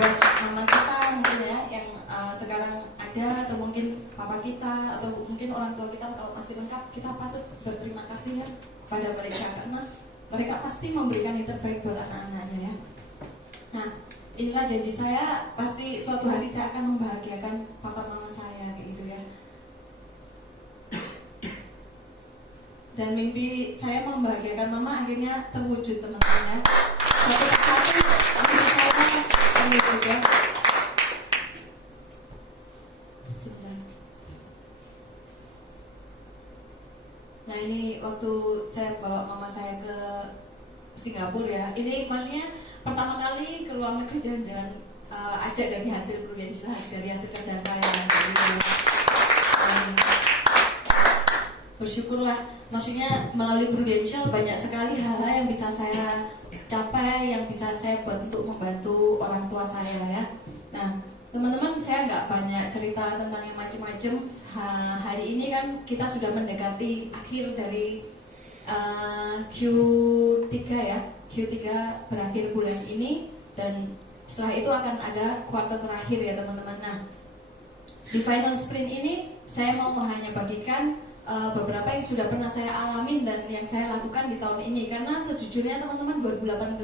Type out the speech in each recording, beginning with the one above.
buat mama kita mungkin ya yang sekarang ada, atau mungkin papa kita, atau mungkin orang tua kita kalau masih lengkap, kita patut berterima kasih ya pada mereka karena mereka pasti memberikan yang terbaik buat anak-anaknya ya. Nah, inilah janji saya, pasti suatu hari saya akan membahagiakan papa mama saya kayak gitu ya. Dan mimpi saya membahagiakan mama akhirnya terwujud teman-teman ya. Satu persatu mimpi saya terwujud ya. Sebentar. Nah ini waktu saya bawa mama saya ke Singapura ya. Ini maksudnya pertama kali ke luar negeri jalan-jalan aja dari hasil Prudential, dari hasil kerja saya. Bersyukurlah, maksudnya melalui Prudential banyak sekali hal-hal yang bisa saya capai, yang bisa saya buat untuk membantu orang tua saya ya. Nah teman-teman, saya nggak banyak cerita tentang yang macam-macam. Hari ini kan kita sudah mendekati akhir dari Q3 ya. Q3 berakhir bulan ini, dan setelah itu akan ada kuartal terakhir ya teman-teman. Nah di final sprint ini saya mau hanya bagikan beberapa yang sudah pernah saya alamin dan yang saya lakukan di tahun ini. Karena sejujurnya teman-teman 2018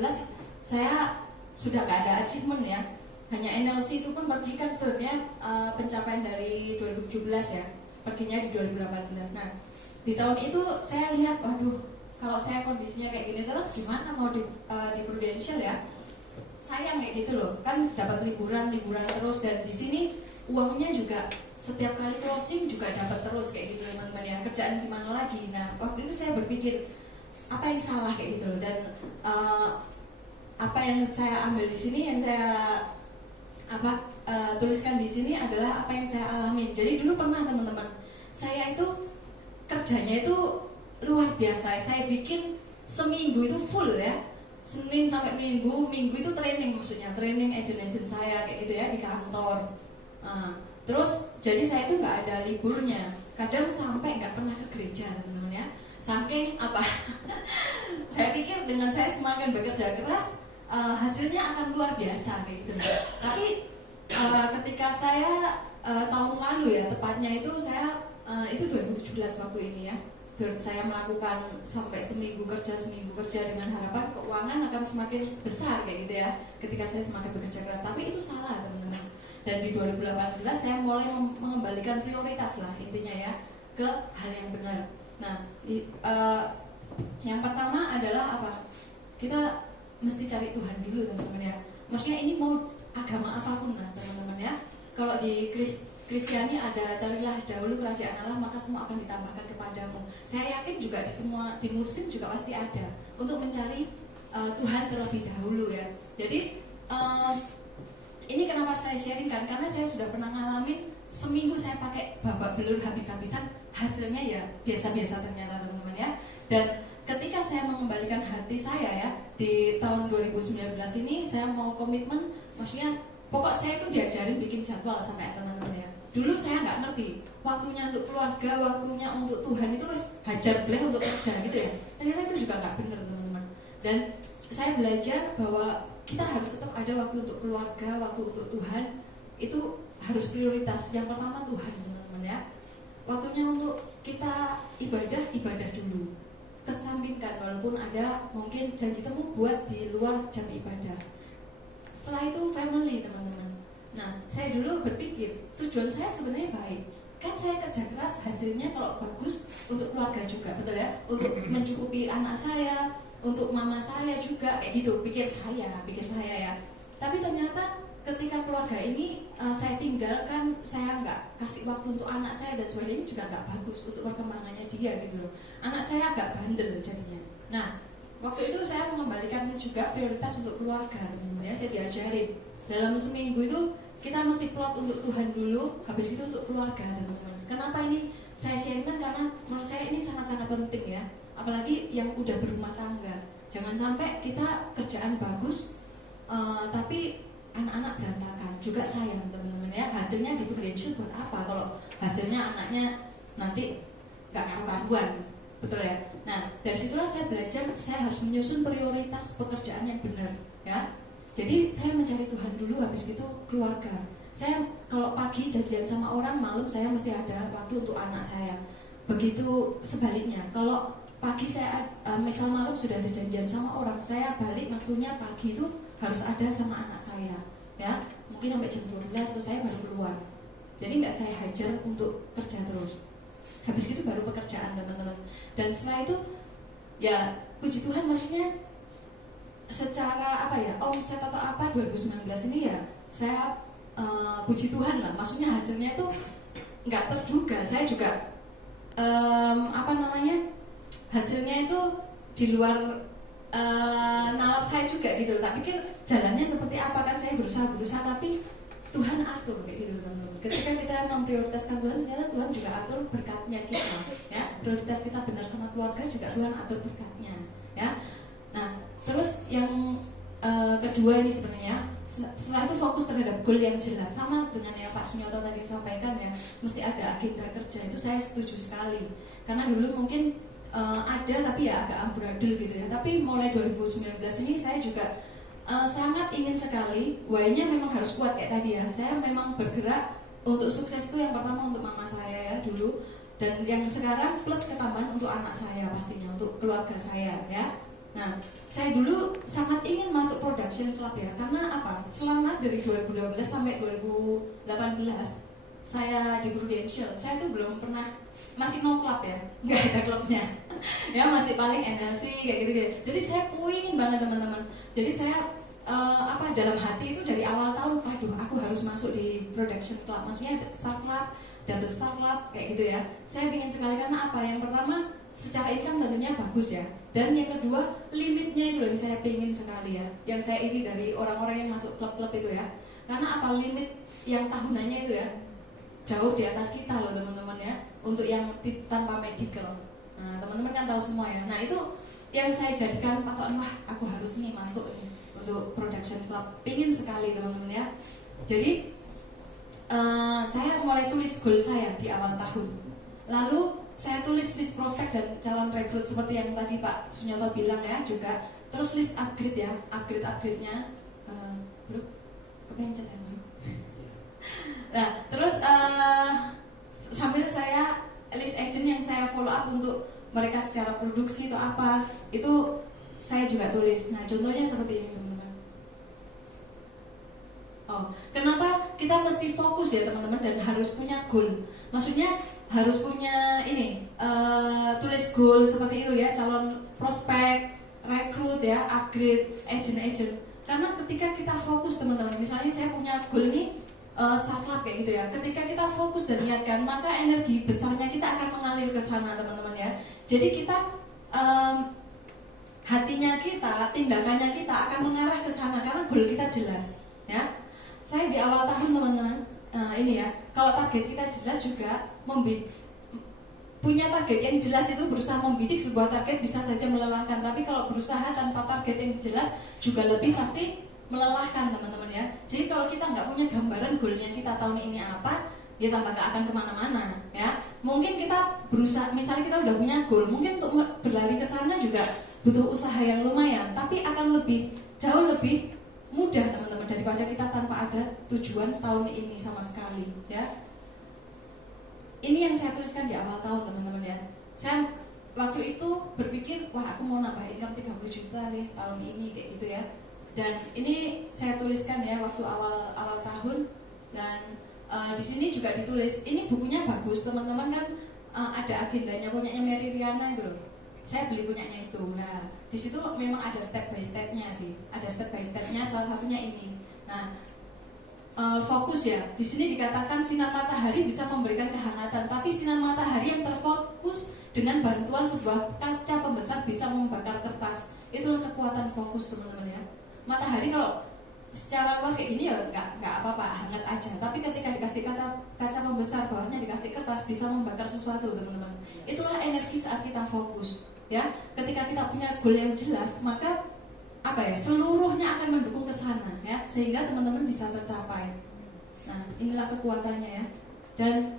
saya sudah gak ada achievement ya. Hanya NLC itu pun pergi kan sebenarnya pencapaian dari 2017 ya, perginya di 2018. Nah di tahun itu saya lihat, waduh kalau saya kondisinya kayak gini terus gimana mau di Prudential ya. Sayang kayak gitu loh, kan dapat liburan terus, dan di sini uangnya juga setiap kali closing juga dapat terus kayak gitu teman-teman ya. Kerjaan gimana lagi. Nah waktu itu saya berpikir apa yang salah kayak gitu. Dan apa yang saya ambil di sini, yang saya tuliskan di sini adalah apa yang saya alami. Jadi dulu pernah teman-teman, saya itu kerjanya itu luar biasa. Saya bikin seminggu itu full ya, Senin sampai Minggu itu training, maksudnya training agent saya kayak gitu ya di kantor. Terus jadi saya itu nggak ada liburnya, kadang sampai nggak pernah ke gereja teman-teman ya. Saking apa? Saya pikir dengan saya semakin bekerja keras hasilnya akan luar biasa kayak gitu. Tapi ketika saya tahun lalu ya, tepatnya itu saya itu 2017 waktu ini ya, saya melakukan sampai seminggu kerja dengan harapan keuangan akan semakin besar kayak gitu ya ketika saya semakin bekerja keras. Tapi itu salah teman-teman. Dan di 2018 saya mulai mengembalikan prioritas lah intinya ya ke hal yang benar. Nah yang pertama adalah apa? Kita mesti cari Tuhan dulu teman-teman ya. Maksudnya ini mau agama apapun lah teman-teman ya. Kalau di Kristiani ada carilah dahulu kerajaan Allah maka semua akan ditambahkan kepadamu. Saya yakin juga di Muslim juga pasti ada untuk mencari Tuhan terlebih dahulu ya. Jadi ini kenapa saya sharing kan, karena saya sudah pernah ngalamin seminggu saya pakai babak belur habis-habisan, hasilnya ya biasa-biasa ternyata teman-teman ya. Dan ketika saya mengembalikan hati saya ya di tahun 2019 ini, saya mau komitmen, maksudnya pokok saya itu diajarin bikin jadwal sampai teman-teman ya. Dulu saya nggak ngerti waktunya untuk keluarga, waktunya untuk Tuhan itu harus hajar bleh untuk kerja gitu ya. Ternyata itu juga nggak benar teman-teman. Dan saya belajar bahwa kita harus tetap ada waktu untuk keluarga, waktu untuk Tuhan. Itu harus prioritas. Yang pertama Tuhan teman-teman ya. Waktunya untuk kita ibadah dulu, kesampingkan walaupun ada mungkin janji temu buat di luar jam ibadah. Setelah itu family teman-teman. Nah saya dulu berpikir tujuan saya sebenarnya baik, kan saya kerja keras, hasilnya kalau bagus untuk keluarga juga, betul ya, untuk mencukupi anak saya, untuk mama saya juga kayak gitu, pikir saya ya. Tapi ternyata ketika keluarga ini saya tinggalkan, saya nggak kasih waktu untuk anak saya dan sebagainya, juga nggak bagus untuk perkembangannya dia gitu loh. Anak saya agak bandel jadinya. Nah waktu itu saya mengembalikan juga prioritas untuk keluarga teman-teman ya. Saya diajarin dalam seminggu itu kita mesti plot untuk Tuhan dulu, habis itu untuk keluarga teman-teman. Kenapa ini saya sharingkan? Karena menurut saya ini sangat-sangat penting ya, apalagi yang udah berumah tangga. Jangan sampai kita kerjaan bagus tapi anak-anak berantakan, juga sayang teman-teman ya. Hasilnya di Prudential buat apa kalau hasilnya anaknya nanti gak karu-karuan, betul ya. Nah dari situlah saya belajar, saya harus menyusun prioritas pekerjaan yang benar ya. Jadi saya mencari Tuhan dulu, habis itu keluarga. Saya kalau pagi janjian sama orang, malam saya mesti ada waktu untuk anak saya. Begitu sebaliknya, kalau pagi saya misal malam sudah ada janjian sama orang, saya balik waktunya pagi itu harus ada sama anak saya, ya mungkin sampai jam 12 terus saya baru keluar. Jadi nggak saya hajar untuk kerja terus. Habis itu baru pekerjaan teman-teman. Dan setelah itu ya puji Tuhan, maksudnya secara apa ya, omset atau apa 2019 ini ya saya puji Tuhan lah, maksudnya hasilnya itu nggak terduga. Saya juga hasilnya itu di luar nalar saya juga gitu. Tak pikir jalannya seperti apa, kan saya berusaha tapi Tuhan atur kayak gitu teman-teman. Ketika kita memprioritaskan Tuhan, ternyata Tuhan juga atur berkatnya kita, ya. Prioritas kita benar sama keluarga juga Tuhan atur berkatnya, ya. Nah, terus yang kedua ini sebenarnya setelah itu fokus terhadap goal yang jelas, sama dengan yang Pak Sunyoto tadi sampaikan ya, mesti ada agenda kerja. Itu saya setuju sekali, karena dulu mungkin ada tapi ya agak amburadul gitu ya. Tapi mulai 2019 ini saya juga sangat ingin sekali, why-nya memang harus kuat kayak tadi ya. Saya memang bergerak untuk sukses itu yang pertama untuk mama saya ya dulu, dan yang sekarang plus ketambahan untuk anak saya pastinya, untuk keluarga saya ya. Nah, saya dulu sangat ingin masuk production club ya, karena apa? Selama dari 2012 sampai 2018 saya di Prudential, saya tuh belum pernah, masih no club ya, nggak ada klubnya ya, masih paling NLC kayak gitu. Jadi saya pengen banget teman-teman. Jadi saya dalam hati itu dari awal tahun, waduh aku harus masuk di production club, maksudnya star club, double star club kayak gitu ya. Saya ingin sekali, karena apa? Yang pertama secara income tentunya bagus ya, dan yang kedua limitnya itu yang saya pengen sekali ya, yang saya iri dari orang-orang yang masuk klub-klub itu ya. Karena apa? Limit yang tahunannya itu ya jauh di atas kita loh teman-teman ya, untuk yang tanpa medical. Nah teman-teman kan tahu semua ya. Nah itu yang saya jadikan patokan, wah aku harus nih masuk nih untuk production club, pingin sekali teman-teman ya. Jadi saya mulai tulis goal saya di awal tahun, lalu saya tulis list prospek dan calon rekrut seperti yang tadi Pak Sunyoto bilang ya juga. Terus list upgrade ya, upgrade-nya bro, kepencet ya bro. Nah terus sambil saya list agent yang saya follow up untuk mereka secara produksi atau apa, itu saya juga tulis. Nah contohnya seperti ini teman-teman. Oh, kenapa kita mesti fokus ya teman-teman, dan harus punya goal. Maksudnya harus punya ini, tulis goal seperti itu ya, calon prospek, rekrut ya, upgrade, agent. Karena ketika kita fokus teman-teman, misalnya saya punya goal nih start club kayak gitu ya. Ketika kita fokus dan niatkan, maka energi besarnya kita akan mengalir ke sana teman-teman ya. Jadi kita hatinya kita, tindakannya kita akan mengarah ke sana karena goal kita jelas ya. Saya di awal tahun teman-teman ini ya, kalau target kita jelas juga punya target yang jelas itu berusaha membidik sebuah target bisa saja melelahkan, tapi kalau berusaha tanpa target yang jelas juga lebih pasti melelahkan teman-teman ya. Jadi kalau kita nggak punya gambaran goalnya kita tahun ini apa, ya tambah nggak akan kemana-mana ya. Mungkin kita berusaha, misalnya kita udah punya goal, mungkin untuk berlari ke sana juga butuh usaha yang lumayan, tapi akan jauh lebih mudah teman-teman daripada kita tanpa ada tujuan tahun ini sama sekali ya. Ini yang saya tuliskan di awal tahun teman-teman ya. Saya waktu itu berpikir, wah aku mau nambah income 30 juta deh tahun ini kayak gitu ya. Dan ini saya tuliskan ya waktu awal tahun. Dan di sini juga ditulis, ini bukunya bagus teman-teman kan, ada agendanya punyanya Mary Riana itu loh. Saya beli punyanya itu. Nah di situ memang ada step by stepnya sih, ada step by stepnya, salah satunya ini. Nah fokus ya, di sini dikatakan sinar matahari bisa memberikan kehangatan, tapi sinar matahari yang terfokus dengan bantuan sebuah kaca pembesar bisa membakar kertas. Itulah kekuatan fokus teman-teman ya. Matahari kalau secara luas kayak gini ya nggak apa-apa, hangat aja. Tapi ketika dikasih kaca pembesar, bawahnya dikasih kertas, bisa membakar sesuatu teman-teman. Itulah energi saat kita fokus ya. Ketika kita punya goal yang jelas, maka seluruhnya akan mendukung ke sana ya, sehingga teman-teman bisa tercapai. Nah inilah kekuatannya ya. Dan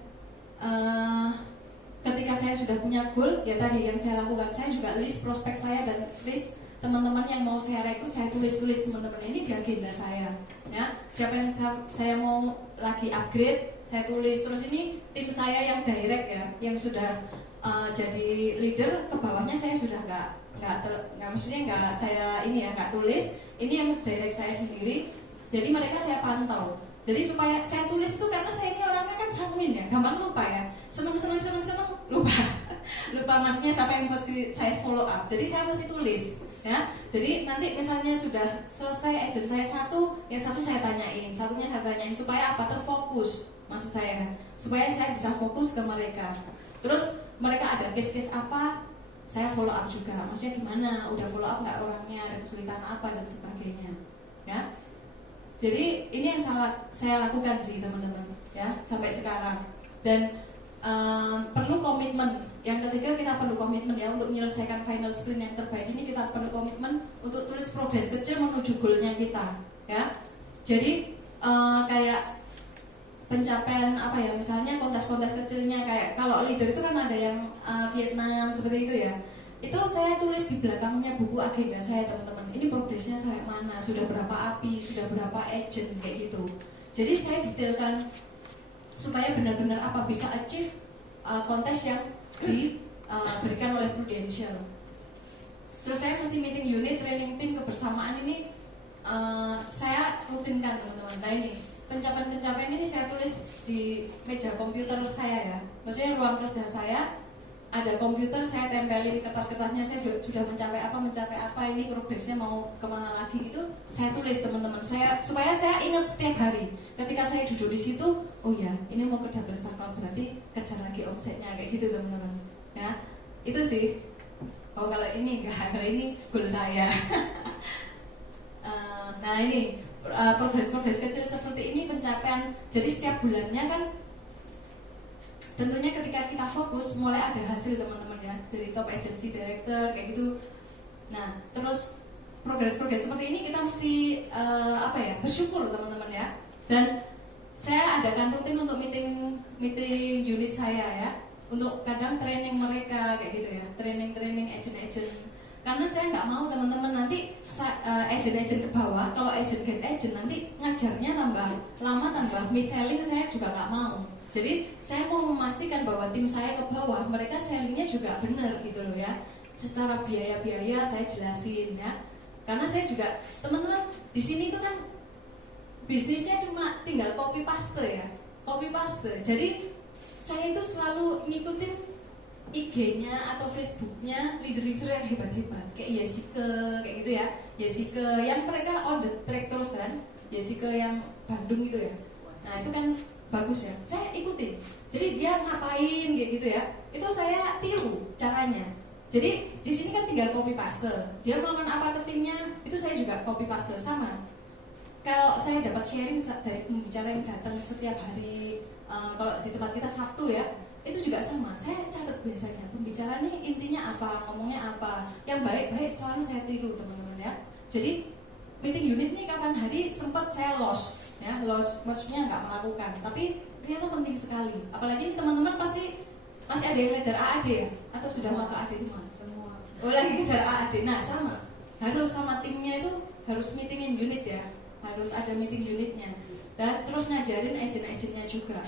ketika saya sudah punya goal ya tadi yang saya lakukan, saya juga list prospek saya dan list teman-teman yang mau saya rekrut saya tulis teman-teman, ini di agenda saya ya. Siapa yang saya mau lagi upgrade saya tulis. Terus ini tim saya yang direct ya, yang sudah jadi leader, ke bawahnya saya sudah nggak maksudnya nggak saya ini ya, nggak tulis. Ini yang direct saya sendiri, jadi mereka saya pantau. Jadi supaya saya tulis itu karena saya ini orangnya kan sanguin ya, gampang lupa ya, seneng lupa lupa maksudnya siapa yang mesti saya follow up. Jadi saya mesti tulis ya. Jadi nanti misalnya sudah selesai agent saya satu, yang satu saya tanyain, satunya saya tanyain, supaya apa? Terfokus, maksud saya supaya saya bisa fokus ke mereka. Terus mereka ada case-case apa, saya follow up juga, maksudnya gimana, udah follow up nggak orangnya, ada kesulitan apa dan sebagainya ya. Jadi ini yang saya lakukan sih teman-teman ya sampai sekarang. Dan perlu komitmen. Yang ketiga, kita perlu komitmen ya untuk menyelesaikan final sprint yang terbaik ini. Kita perlu komitmen untuk tulis progres kecil menuju goalnya kita ya. Jadi kayak pencapaian apa ya, misalnya kontes-kontes kecilnya, kayak kalau leader itu kan ada yang Vietnam seperti itu ya. Itu saya tulis di belakangnya buku agenda saya teman-teman. Ini progresnya sampai mana, sudah berapa API, sudah berapa agent kayak gitu. Jadi saya detailkan supaya benar-benar apa bisa achieve kontes yang diberikan oleh Prudential. Terus saya mesti meeting unit, training tim, kebersamaan ini saya rutinkan teman-teman. Nah ini pencapaian-pencapaian ini saya tulis di meja komputer saya ya. Maksudnya ruang kerja saya ada komputer, saya tempelin kertas-kertasnya, saya sudah mencapai apa, ini progresnya mau kemana lagi, itu saya tulis teman-teman. Supaya saya ingat setiap hari. Ketika saya duduk di situ, oh ya, ini mau ke double stack, berarti kejar lagi omsetnya kayak gitu teman-teman. Ya, itu sih. Oh kalau ini enggak, kalau ini goal saya. Nah ini progres kecil seperti ini pencapaian. Jadi setiap bulannya kan tentunya ketika kita fokus mulai ada hasil teman-teman ya, dari top agency director kayak gitu. Nah terus progres seperti ini kita mesti bersyukur teman-teman ya. Dan saya adakan rutin untuk meeting unit saya ya, untuk kadang training mereka kayak gitu ya, training agent. Karena saya nggak mau teman-teman nanti agent ke bawah, kalau agent get agent nanti ngajarnya tambah lama, tambah mis-selling, saya juga nggak mau. Jadi saya mau memastikan bahwa tim saya ke bawah, mereka sellingnya juga benar gitu loh ya. Secara biaya saya jelasin ya. Karena saya juga, teman-teman di sini itu kan bisnisnya cuma tinggal copy paste ya, copy paste. Jadi saya itu selalu ngikutin IG-nya atau Facebook-nya leader-leader yang hebat-hebat, kayak Yesike kayak gitu ya. Yesike yang mereka on the track terus kan, Yesike yang Bandung gitu ya. Nah itu kan bagus ya, saya ikutin. Jadi dia ngapain kayak gitu ya, itu saya tiru caranya. Jadi di sini kan tinggal copy paste. Dia ngomong apa ke timnya, itu saya juga copy paste sama. Kalau saya dapat sharing dari pembicara yang datang setiap hari, kalau di tempat kita Sabtu ya, itu juga sama. Saya catat biasanya pembicara nih intinya apa, ngomongnya apa, yang baik-baik selalu saya tiru teman-teman ya. Jadi meeting unit nih kapan hari sempat saya lost. Ya, maksudnya nggak melakukan, tapi ternyata penting sekali. Apalagi teman-teman pasti masih ada yang ngejar AAD ya, atau sudah mau ke AAD semua? Oh lagi ngejar AAD. Nah sama, harus sama timnya itu harus meetingin unit ya, harus ada meeting unitnya. Dan terus ngajarin agent-agentnya juga,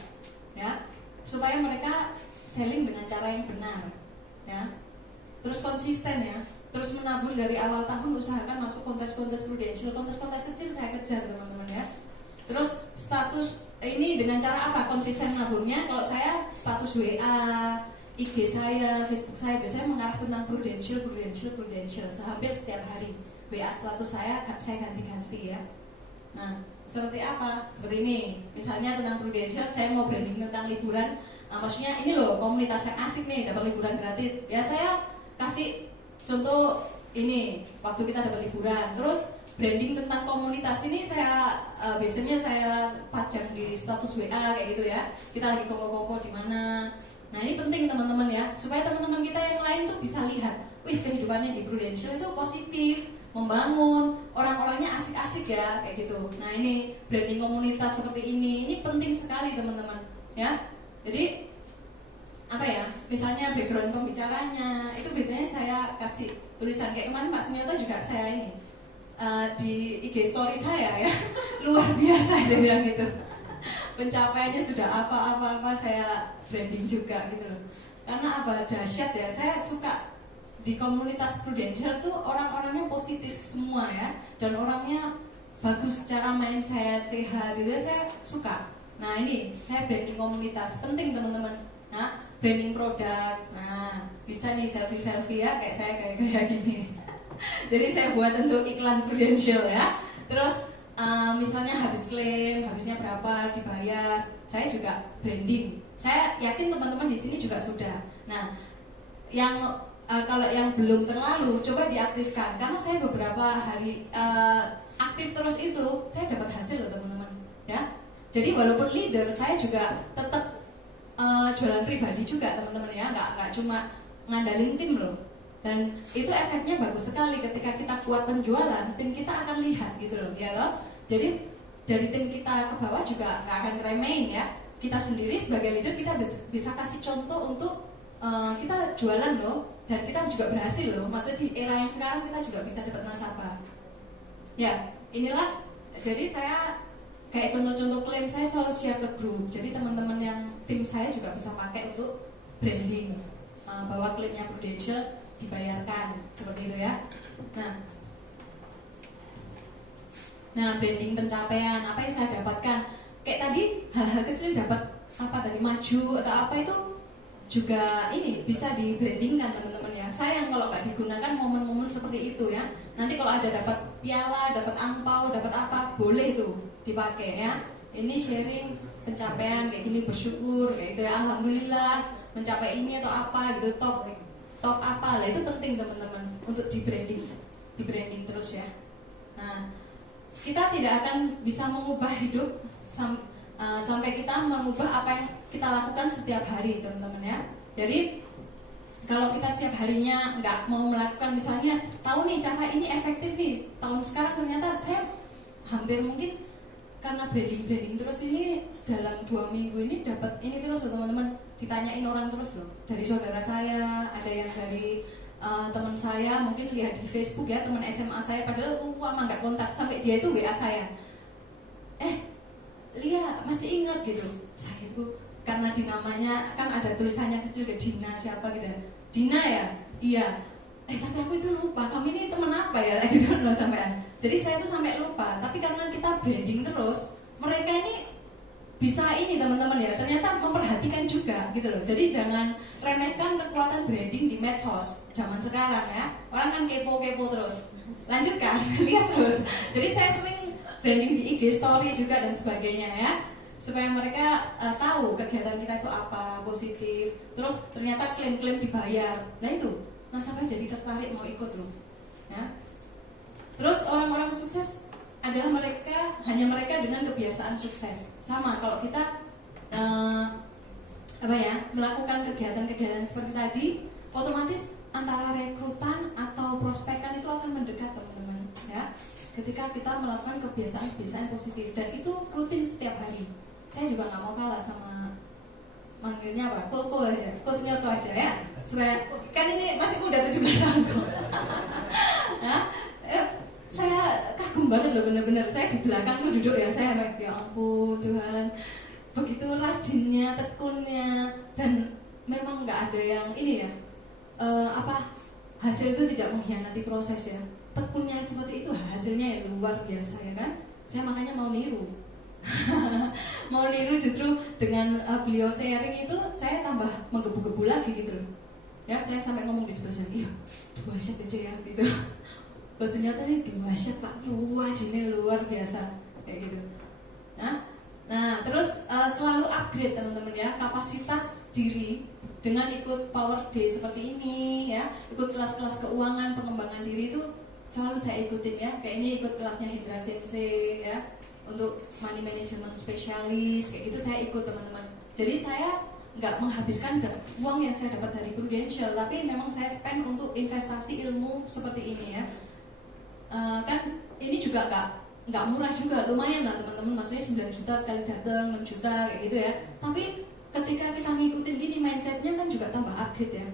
ya, supaya mereka selling dengan cara yang benar, ya. Terus konsisten ya, terus menabur dari awal tahun, usahakan masuk kontes-kontes Prudential, kontes-kontes kecil saya kejar teman-teman ya. Terus status ini dengan cara apa? Konsisten naburnya. Kalau saya status WA, IG saya, Facebook saya biasanya mengarah tentang Prudential. Hampir setiap hari WA status saya ganti-ganti ya. Nah, seperti apa? Seperti ini. Misalnya tentang Prudential, saya mau branding tentang liburan. Maksudnya ini loh komunitas yang asik nih, dapat liburan gratis. Ya saya kasih contoh ini waktu kita dapat liburan. Terus branding tentang komunitas ini saya biasanya saya pajang di status WA kayak gitu ya. Kita lagi koko-koko di mana. Nah ini penting teman-teman ya, supaya teman-teman kita yang lain tuh bisa lihat, wih kehidupannya di Prudential itu positif, membangun, orang-orangnya asik-asik ya kayak gitu. Nah ini branding komunitas seperti ini penting sekali teman-teman ya. Jadi apa ya, misalnya background pembicaranya itu biasanya saya kasih tulisan kayak kemarin Pak Sunyoto juga saya ini di IG story saya ya luar biasa saya bilang gitu, pencapaiannya sudah apa saya branding juga gitu loh. Karena apa, dahsyat ya, saya suka di komunitas Prudential tuh orang-orangnya positif semua ya, dan orangnya bagus, cara main saya sehat gitu, saya suka. Nah ini saya branding komunitas, penting teman-teman. Nah branding produk, nah bisa nih selfie ya kayak saya kayak gini. Jadi saya buat untuk iklan Prudential ya. Terus misalnya habis klaim, habisnya berapa dibayar, saya juga branding. Saya yakin teman-teman di sini juga sudah. Nah, yang kalau yang belum terlalu coba diaktifkan, karena saya beberapa hari aktif terus itu, saya dapat hasil loh teman-teman. Ya, jadi walaupun leader, saya juga tetap jualan pribadi juga teman-teman ya, nggak cuma ngandalin tim loh. Dan itu efeknya bagus sekali ketika kita kuat penjualan, tim kita akan lihat gitu loh, ya loh. Jadi dari tim kita ke bawah juga nggak akan ngeremehin ya. Kita sendiri sebagai leader kita bisa kasih contoh untuk kita jualan loh, dan kita juga berhasil loh. Maksudnya di era yang sekarang kita juga bisa dapat nasabah. Ya, inilah. Jadi saya kayak contoh-contoh klaim saya selalu share ke grup. Jadi teman-teman yang tim saya juga bisa pakai untuk branding bahwa klaimnya Prudential dibayarkan, seperti itu ya. Nah branding pencapaian, apa yang saya dapatkan kayak tadi, hal-hal kecil dapat apa tadi, maju atau apa itu juga ini bisa di brandingkan teman-teman ya. Sayang kalau nggak digunakan momen-momen seperti itu ya. Nanti kalau ada dapat piala, dapat angpau, dapat apa, boleh tuh dipakai ya. Ini sharing pencapaian kayak gini, bersyukur kayak gitu ya, alhamdulillah mencapai ini atau apa gitu, top apa lah, itu penting teman-teman untuk di branding terus ya. Nah kita tidak akan bisa mengubah hidup sampai kita mengubah apa yang kita lakukan setiap hari teman-teman ya. Jadi kalau kita setiap harinya nggak mau melakukan, misalnya tahu nih cara ini efektif nih, tahun sekarang ternyata saya hampir mungkin karena branding terus ini dalam 2 minggu ini dapat ini terus loh teman-teman, ditanyain orang terus loh, dari saudara saya, ada yang dari teman saya, mungkin lihat di Facebook ya, teman SMA saya, padahal lama nggak kontak, sampai dia itu WA saya, Lia masih ingat gitu, saya itu karena di namanya kan ada tulisannya kecil ke Dina siapa gitu, Dina ya, iya, tapi aku itu lupa, kamu ini teman apa ya gitu loh sampean. Jadi saya tuh sampai lupa, tapi karena kita branding terus, mereka ini bisa ini teman-teman ya, ternyata memperhatikan juga gitu loh. Jadi jangan remehkan kekuatan branding di medsos zaman sekarang ya. Orang kan kepo-kepo terus. Lanjutkan, lihat terus. Jadi saya sering branding di IG story juga dan sebagainya ya, supaya mereka tahu kegiatan kita itu apa, positif. Terus ternyata klaim-klaim dibayar. Nah itu, nasabah jadi tertarik mau ikut loh. Ya. Terus orang-orang sukses adalah hanya mereka dengan kebiasaan sukses. Sama kalau kita melakukan kegiatan-kegiatan seperti tadi, otomatis antara rekrutan atau prospekan itu akan mendekat teman-teman ya. Ketika kita melakukan kebiasaan-kebiasaan positif, dan itu rutin setiap hari. Saya juga nggak mau kalah sama manggilnya apa, Koko aja, Sunyoto aja ya, supaya kan ini masih muda 17 tahun kok. Saya kagum banget loh, bener-bener. Saya di belakang tuh duduk ya, saya ya ampun Tuhan, begitu rajinnya, tekunnya, dan memang nggak ada yang ini ya, hasil itu tidak mengkhianati proses ya. Tekunnya seperti itu, hasilnya ya luar biasa ya kan. Saya makanya mau niru. Mau niru, justru dengan beliau sharing itu saya tambah menggebu-gebu lagi gitu loh. Ya saya sampai ngomong di sebelah sana, iya dua set aja ya gitu. Ternyata ini dahsyat Pak, wajibnya luar biasa kayak gitu. Nah terus selalu upgrade teman-teman ya, kapasitas diri dengan ikut Power Day seperti ini ya, ikut kelas-kelas keuangan, pengembangan diri itu selalu saya ikutin ya. Kayak ini ikut kelasnya Indra Sensei ya, untuk money management spesialis kayak gitu saya ikut teman-teman. Jadi saya nggak menghabiskan uang yang saya dapat dari Prudential, tapi memang saya spend untuk investasi ilmu seperti ini ya. Kan ini juga nggak murah juga, lumayan lah teman-teman, maksudnya 9 juta sekali datang, 6 juta kayak gitu ya. Tapi ketika ketika kita ngikutin gini mindsetnya kan juga tambah upgrade ya.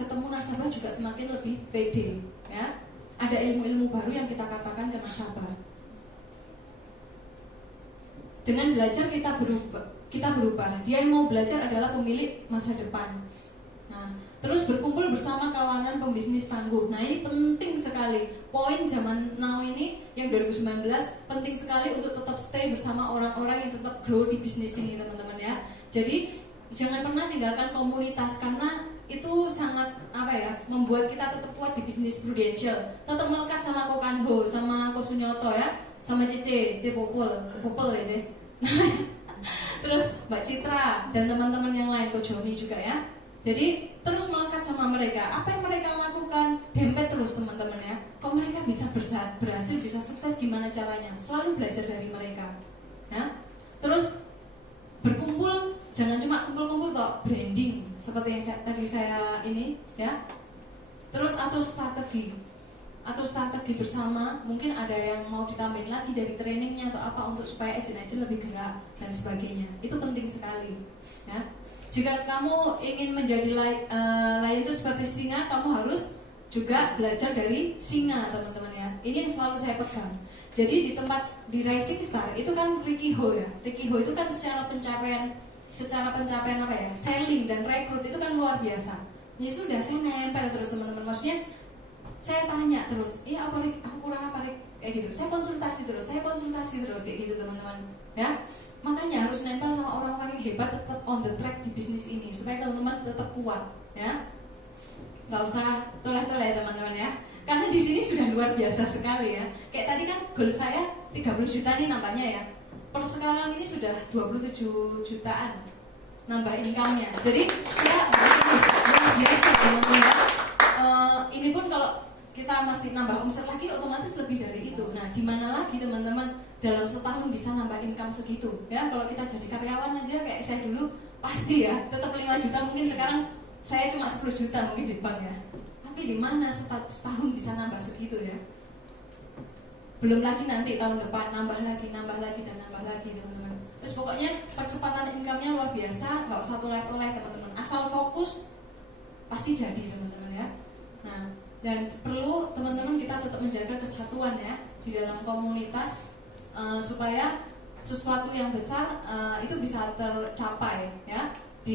Ketemu nasabah juga semakin lebih pede ya. Ada ilmu-ilmu baru yang kita katakan ke nasabah. Dengan belajar kita berubah. Dia yang mau belajar adalah pemilik masa depan. Nah, terus berkumpul bersama kawanan pembisnis tangguh. Nah, ini penting sekali. Poin zaman now ini yang 2019 penting sekali untuk tetap stay bersama orang-orang yang tetap grow di bisnis ini, teman-teman ya. Jadi jangan pernah tinggalkan komunitas karena itu sangat membuat kita tetap kuat di bisnis Prudential. Tetap melekat sama Ko Kanho, sama Ko Sunyoto ya, sama Cece Popol ya Ce. Terus Mbak Citra dan teman-teman yang lain, Ko Joni juga ya. Jadi terus melekat sama mereka. Apa yang mereka lakukan, dempet terus teman-teman ya. Kok mereka bisa berhasil, bisa sukses, gimana caranya? Selalu belajar dari mereka ya. Terus berkumpul, jangan cuma kumpul-kumpul kok, branding seperti yang tadi saya ini ya. Terus atur strategi bersama. Mungkin ada yang mau ditambahin lagi dari trainingnya atau apa untuk supaya agent-agent lebih gerak dan sebagainya. Itu penting sekali ya. Jika kamu ingin menjadi lion itu seperti singa, kamu harus juga belajar dari singa, teman-teman ya. Ini yang selalu saya pegang. Jadi di Rising Star itu kan Ricky Ho ya. Ricky Ho itu kan secara pencapaian selling dan rekrut itu kan luar biasa. Ya sudah, saya nempel terus teman-teman. Maksudnya saya tanya terus, iya aku kurang apa Rik? Kayak gitu. Saya konsultasi terus kayak gitu teman-teman ya. Makanya harus nempel sama orang-orang yang hebat, tetap on the track di bisnis ini supaya teman-teman tetap kuat ya. Gak usah toleh-toleh teman-teman ya. Karena di sini sudah luar biasa sekali ya. Kayak tadi kan goal saya 30 juta nih nampaknya ya. Per sekarang ini sudah 27 jutaan nambah income-nya. Jadi saya luar biasa teman-teman ya. Ini pun kalau kita masih nambah omset lagi otomatis lebih dari itu. Nah, di mana lagi teman-teman dalam setahun bisa nambah income segitu ya. Kalau kita jadi karyawan aja kayak saya dulu pasti ya tetap 5 juta, mungkin sekarang saya cuma 10 juta mungkin di bank ya. Tapi di mana setahun bisa nambah segitu ya. Belum lagi nanti tahun depan nambah lagi teman-teman. Terus pokoknya percepatan income-nya luar biasa, nggak usah toleh-toleh teman-teman. Asal fokus pasti jadi teman-teman ya. Nah, dan perlu teman-teman kita tetap menjaga kesatuan ya di dalam komunitas supaya sesuatu yang besar itu bisa tercapai ya.